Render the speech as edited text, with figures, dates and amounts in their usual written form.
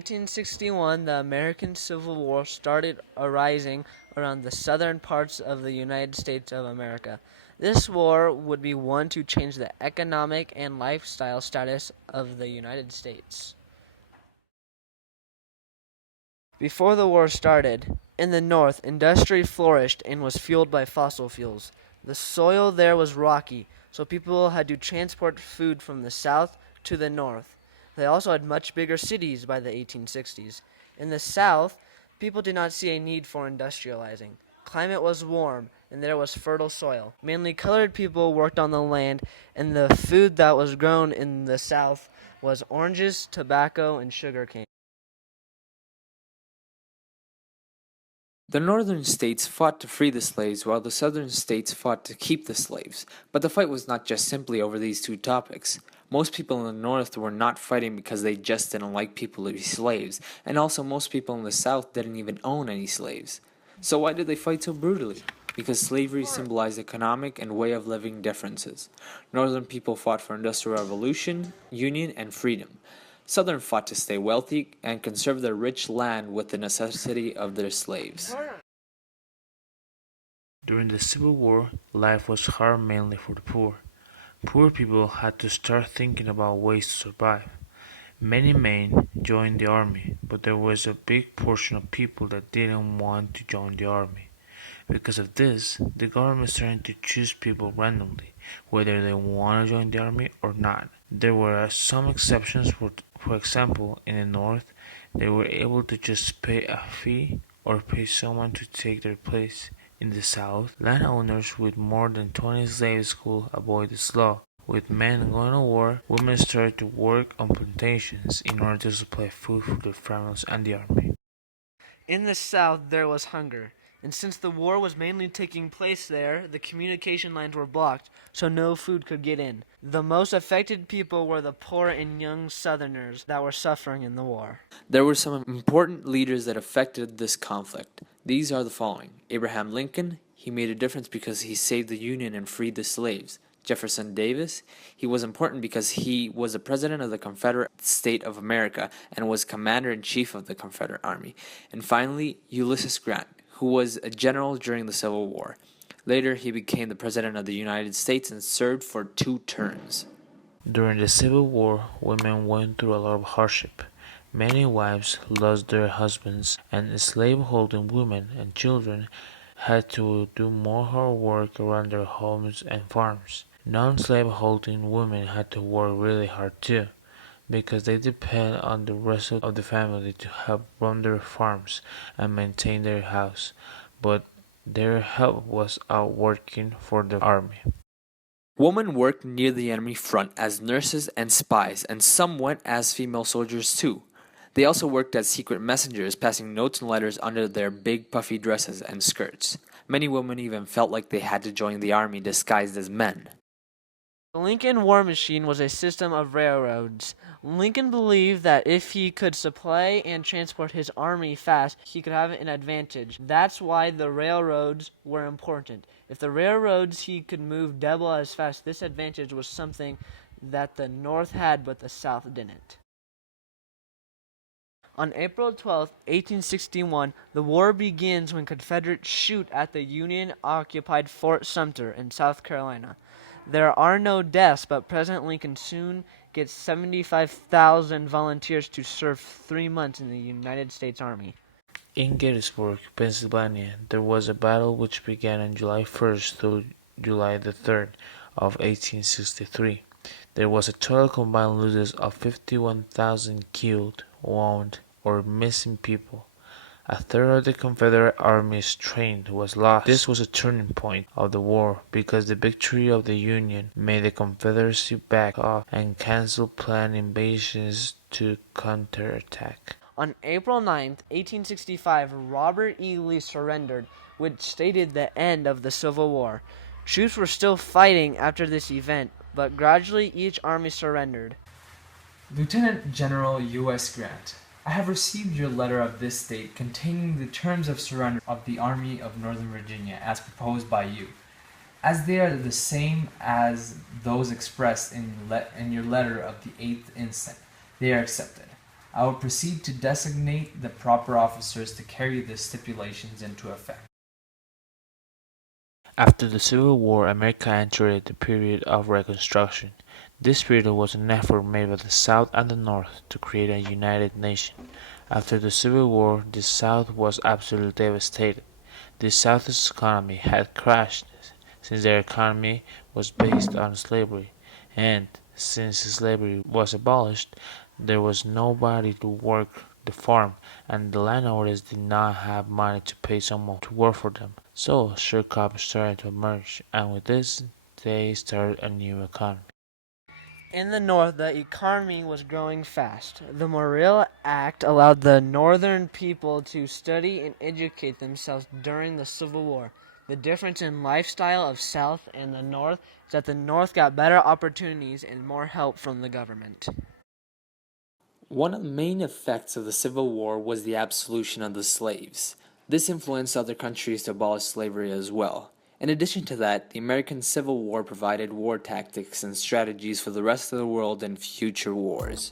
1861, the American Civil War started arising around the southern parts of the United States of America. This war would be one to change the economic and lifestyle status of the United States. Before the war started, in the North, industry flourished and was fueled by fossil fuels. The soil there was rocky, so people had to transport food from the South to the North. They also had much bigger cities by the 1860s. In the South, people did not see a need for industrializing. Climate was warm, and there was fertile soil. Mainly colored people worked on the land, and the food that was grown in the South was oranges, tobacco, and sugarcane. The northern states fought to free the slaves while the southern states fought to keep the slaves. But the fight was not just simply over these two topics. Most people in the north were not fighting because they just didn't like people to be slaves, and also most people in the south didn't even own any slaves. So why did they fight so brutally? Because slavery symbolized economic and way of living differences. Northern people fought for industrial revolution, union, and freedom. Southern fought to stay wealthy and conserve their rich land with the necessity of their slaves. During the Civil War, life was hard mainly for the poor. Poor people had to start thinking about ways to survive. Many men joined the army, but there was a big portion of people that didn't want to join the army. Because of this, the government started to choose people randomly, whether they want to join the army or not. There were some exceptions. For example, in the North, they were able to just pay a fee or pay someone to take their place. In the South, landowners with more than 20 slaves could avoid this law. With men going to war, women started to work on plantations in order to supply food for their families and the army. In the South, there was hunger, and since the war was mainly taking place there, the communication lines were blocked, so no food could get in. The most affected people were the poor and young Southerners that were suffering in the war. There were some important leaders that affected this conflict. These are the following: Abraham Lincoln, he made a difference because he saved the Union and freed the slaves. Jefferson Davis, he was important because he was the president of the Confederate State of America and was commander-in-chief of the Confederate Army. And finally, Ulysses Grant, who was a general during the Civil War. Later, he became the president of the United States and served for 2 terms. During the Civil War, women went through a lot of hardship. Many wives lost their husbands, and slave-holding women and children had to do more hard work around their homes and farms. Non-slave-holding women had to work really hard too, because they depend on the rest of the family to help run their farms and maintain their house, but their help was out working for the army. Women worked near the enemy front as nurses and spies, and some went as female soldiers too. They also worked as secret messengers, passing notes and letters under their big puffy dresses and skirts. Many women even felt like they had to join the army disguised as men. The Lincoln War Machine was a system of railroads. Lincoln believed that if he could supply and transport his army fast, he could have an advantage. That's why the railroads were important. If the railroads he could move double as fast, this advantage was something that the North had but the South didn't. On April 12, 1861, the war begins when Confederates shoot at the Union-occupied Fort Sumter in South Carolina. There are no deaths, but President Lincoln soon gets 75,000 volunteers to serve 3 months in the United States Army. In Gettysburg, Pennsylvania, there was a battle which began on July 1st through July the 3rd of 1863. There was a total combined losses of 51,000 killed, wounded, or missing people. A third of the Confederate Army's strength was lost. This was a turning point of the war because the victory of the Union made the Confederacy back off and cancel planned invasions to counterattack. On April 9, 1865, Robert E. Lee surrendered, which stated the end of the Civil War. Troops were still fighting after this event, but gradually each army surrendered. Lieutenant General U.S. Grant, I have received your letter of this date containing the terms of surrender of the Army of Northern Virginia as proposed by you. As they are the same as those expressed in your letter of the 8th instant, they are accepted. I will proceed to designate the proper officers to carry the stipulations into effect. After the Civil War, America entered the period of Reconstruction. This period was an effort made by the South and the North to create a united nation. After the Civil War, the South was absolutely devastated. The South's economy had crashed since their economy was based on slavery, and since slavery was abolished, there was nobody to work the farm, and the landowners did not have money to pay someone to work for them. So sharecroppers started to emerge, and with this, they started a new economy. In the North, the economy was growing fast. The Morrill Act allowed the Northern people to study and educate themselves during the Civil War. The difference in lifestyle of South and the North is that the North got better opportunities and more help from the government. One of the main effects of the Civil War was the absolution of the slaves. This influenced other countries to abolish slavery as well. In addition to that, the American Civil War provided war tactics and strategies for the rest of the world in future wars.